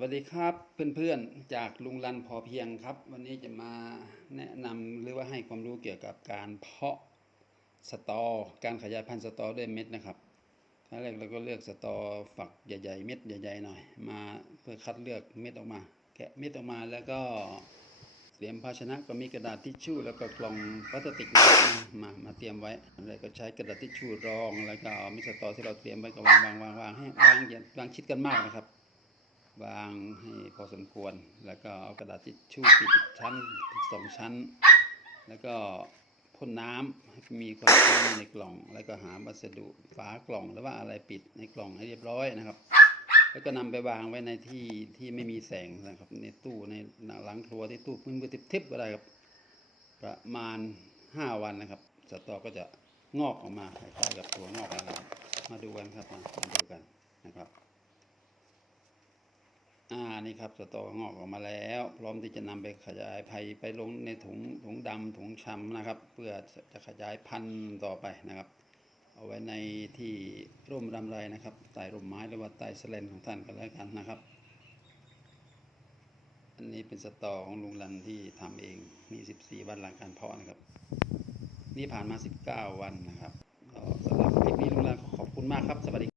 วัสดีครับเพื่อนๆจากลุงรันพอเพียงครับ วันนี้จะมาแนะนำหรือว่าให้ความรู้เกี่ยวกับการเพาะสตอ การขยายพันธุ์สตอด้วยเม็ดนะครับขั้นแรกเราก็เลือกสตอฝักใหญ่ๆ เม็ดใหญ่ๆหน่อย มาเพื่อคัดเลือกเม็ดออกมา แกะเม็ดออกมาแล้วก็เตรียมภาชนะก็มีกระดาษทิชชู่ แล้วก็กล่องพลาสติกมามาเตรียมไว้แล้วก็ใช้กระดาษทิชชู่รองแล้วก็เอาเม็ดสตอที่เราเตรียมไว้ก็วางวางวางวางให้วางอย่าวางชิดกันมากนะครับ วางให้พอสมควร แล้วก็เอากระดาษทิชชู่ปิดชั้นอีกสองชั้น แล้วก็พ่นน้ำให้มีความชื้นในกล่อง แล้วก็หาวัสดุฝากล่องหรือว่าอะไรปิดในกล่องให้เรียบร้อยนะครับ แล้วก็นำไปวางไว้ในที่ที่ไม่มีแสงนะครับ ในตู้ในหลังครัวที่ตู้มืดๆทิบๆก็ได้ครับ ประมาณ 5 วันนะครับสตอก็จะงอกออกมาคล้ายๆกับตัวงอกแล้วนะครับมาดูกันครับมามาดูกันนะครับ อ่านี่ครับสตองอกออกมาแล้ว พร้อมที่จะนำไปขยายภัยไปลงในถุงถุงดำถุงช้ำนะครับ เพื่อจะขยายพันธุ์ต่อไปนะครับ เอาไว้ในที่ร่มรำไรนะครับใต้ร่มไม้หรือว่าใต้สแลนของท่านกันแล้วกันนะครับ อันนี้เป็นสตอของลุงรันที่ทำเองมี14 วันหลังการเพาะนะครับ นี่ผ่านมา 19 วันนะครับสำหรับคลิปนี้ลุงรันขอขอบคุณมากครับสวัสดี